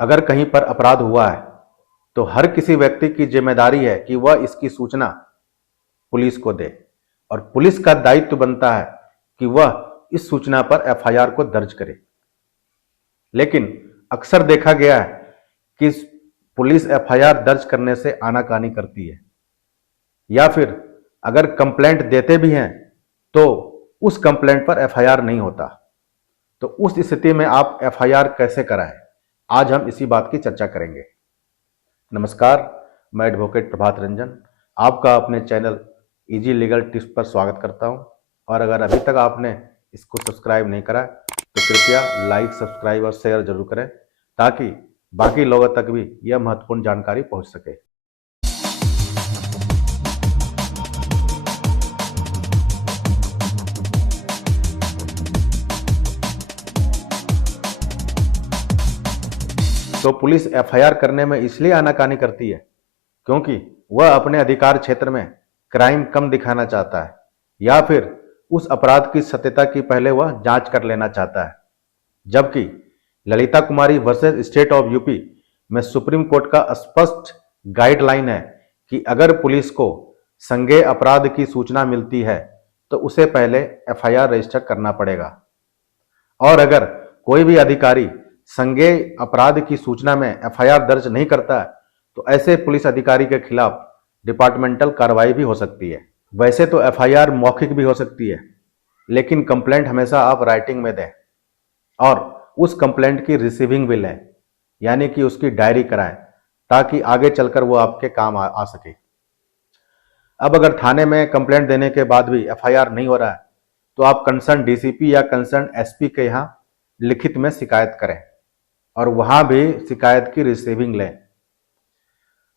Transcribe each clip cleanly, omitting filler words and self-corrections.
अगर कहीं पर अपराध हुआ है तो हर किसी व्यक्ति की जिम्मेदारी है कि वह इसकी सूचना पुलिस को दे और पुलिस का दायित्व बनता है कि वह इस सूचना पर एफआईआर को दर्ज करे। लेकिन अक्सर देखा गया है कि पुलिस एफआईआर दर्ज करने से आनाकानी करती है या फिर अगर कंप्लेंट देते भी हैं तो उस कंप्लेंट पर एफआईआर नहीं होता। तो उस स्थिति में आप एफआईआर कैसे कराएं, आज हम इसी बात की चर्चा करेंगे। नमस्कार, मैं एडवोकेट प्रभात रंजन आपका अपने चैनल इजी लीगल टिप्स पर स्वागत करता हूं। और अगर अभी तक आपने इसको सब्सक्राइब नहीं करा तो कृपया लाइक, सब्सक्राइब और शेयर जरूर करें ताकि बाकी लोगों तक भी यह महत्वपूर्ण जानकारी पहुंच सके। तो पुलिस एफआईआर करने में इसलिए आनाकानी करती है क्योंकि वह अपने अधिकार क्षेत्र में क्राइम कम दिखाना चाहता है या फिर उस अपराध की सत्यता की पहले वह जांच कर लेना चाहता है। जबकि ललिता कुमारी वर्सेस स्टेट ऑफ यूपी में सुप्रीम कोर्ट का स्पष्ट गाइडलाइन है कि अगर पुलिस को संज्ञेय अपराध की सूचना मिलती है तो उसे पहले एफआईआर रजिस्टर करना पड़ेगा। और अगर कोई भी अधिकारी संज्ञेय अपराध की सूचना में एफआईआर दर्ज नहीं करता है तो ऐसे पुलिस अधिकारी के खिलाफ डिपार्टमेंटल कार्रवाई भी हो सकती है। वैसे तो एफआईआर मौखिक भी हो सकती है, लेकिन कंप्लेंट हमेशा आप राइटिंग में दें और उस कंप्लेंट की रिसीविंग भी लें, यानी कि उसकी डायरी कराएं ताकि आगे चलकर वो आपके काम आ सके। अब अगर थाने में कंप्लेंट देने के बाद भी एफआईआर नहीं हो रहा है तो आप कंसर्न डीसीपी या कंसर्न एसपी के यहाँ लिखित में शिकायत करें और वहां भी शिकायत की रिसीविंग लें।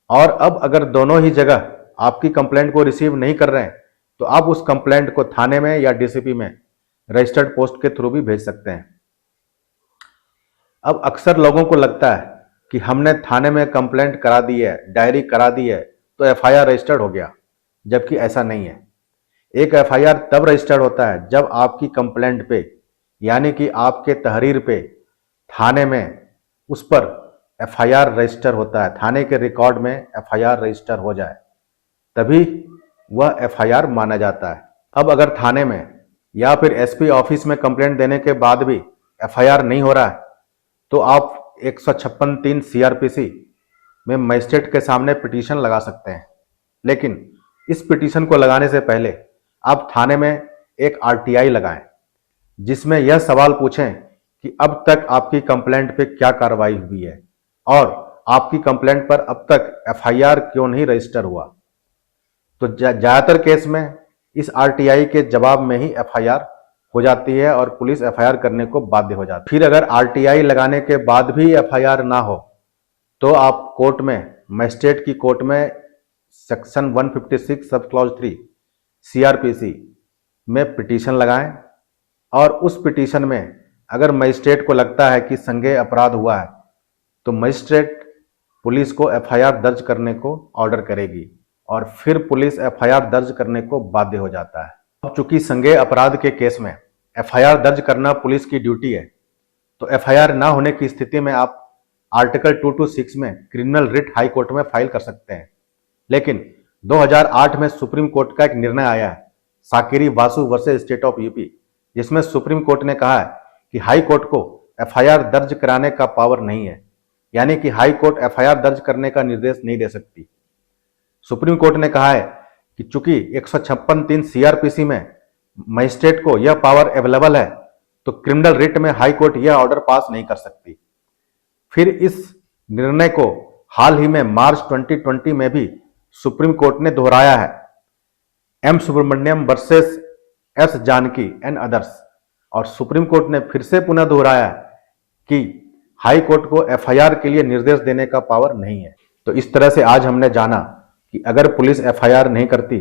और अब अगर दोनों ही जगह आपकी कंप्लेंट को रिसीव नहीं कर रहे हैं तो आप उस कंप्लेंट को थाने में या डीसीपी में रजिस्टर्ड पोस्ट के थ्रू भी भेज सकते हैं। अब अक्सर लोगों को लगता है कि हमने थाने में कंप्लेंट करा दी है, डायरी करा दी है तो एफआईआर रजिस्टर्ड हो गया, जबकि ऐसा नहीं है। एक एफआईआर तब रजिस्टर्ड होता है जब आपकी कंप्लेंट पे यानी कि आपके तहरीर पे थाने में उस पर एफआईआर रजिस्टर होता है, थाने के रिकॉर्ड में एफआईआर रजिस्टर हो जाए तभी वह एफआईआर माना जाता है। अब अगर थाने में या फिर एसपी ऑफिस में कंप्लेंट देने के बाद भी एफआईआर नहीं हो रहा है तो आप 156(3) सीआरपीसी में मजिस्ट्रेट के सामने पिटीशन लगा सकते हैं। लेकिन इस पिटीशन को लगाने से पहले आप थाने में एक आरटीआई लगाएं जिसमें यह सवाल पूछें कि अब तक आपकी कंप्लेंट पे क्या कार्रवाई हुई है और आपकी कंप्लेंट पर अब तक एफआईआर क्यों नहीं रजिस्टर हुआ। तो ज्यादातर केस में इस आरटीआई के जवाब में ही एफआईआर हो जाती है और पुलिस एफआईआर करने को बाध्य हो जाती है। फिर अगर आरटीआई लगाने के बाद भी एफआईआर ना हो तो आप कोर्ट में, मजिस्ट्रेट की कोर्ट में सेक्शन 156 सब क्लॉज 3 सीआरपीसी में पिटीशन लगाएं और उस पिटीशन में अगर मजिस्ट्रेट को लगता है कि संज्ञेय अपराध हुआ है तो मजिस्ट्रेट पुलिस को एफआईआर दर्ज करने को ऑर्डर करेगी और फिर पुलिस एफआईआर दर्ज करने को बाध्य हो जाता है। अब चूंकि संज्ञेय अपराध के केस में एफआईआर दर्ज करना पुलिस की ड्यूटी है तो एफआईआर ना होने की स्थिति में आप आर्टिकल 226 में क्रिमिनल रिट हाई कोर्ट में फाइल कर सकते हैं। लेकिन 2008 में सुप्रीम कोर्ट का एक निर्णय आया है, Sakiri Vasu versus state of UP, जिसमें सुप्रीम कोर्ट ने कहा है कि हाई कोर्ट को एफआईआर दर्ज कराने का पावर नहीं है, यानी कि हाई कोर्ट एफआईआर दर्ज करने का निर्देश नहीं दे सकती। सुप्रीम कोर्ट ने कहा है कि चूंकि 156(3) सीआरपीसी में मजिस्ट्रेट को यह पावर अवेलेबल है तो क्रिमिनल रिट में हाई कोर्ट यह ऑर्डर पास नहीं कर सकती। फिर इस निर्णय को हाल ही में मार्च 2020 में भी सुप्रीम कोर्ट ने दोहराया है, M Subramaniam versus S Janaki and others, और सुप्रीम कोर्ट ने फिर से पुनः दोहराया है कि हाई कोर्ट को एफआईआर के लिए निर्देश देने का पावर नहीं है। तो इस तरह से आज हमने जाना कि अगर पुलिस एफआईआर नहीं करती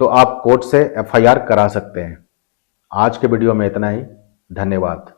तो आप कोर्ट से एफआईआर करा सकते हैं। आज के वीडियो में इतना ही, धन्यवाद।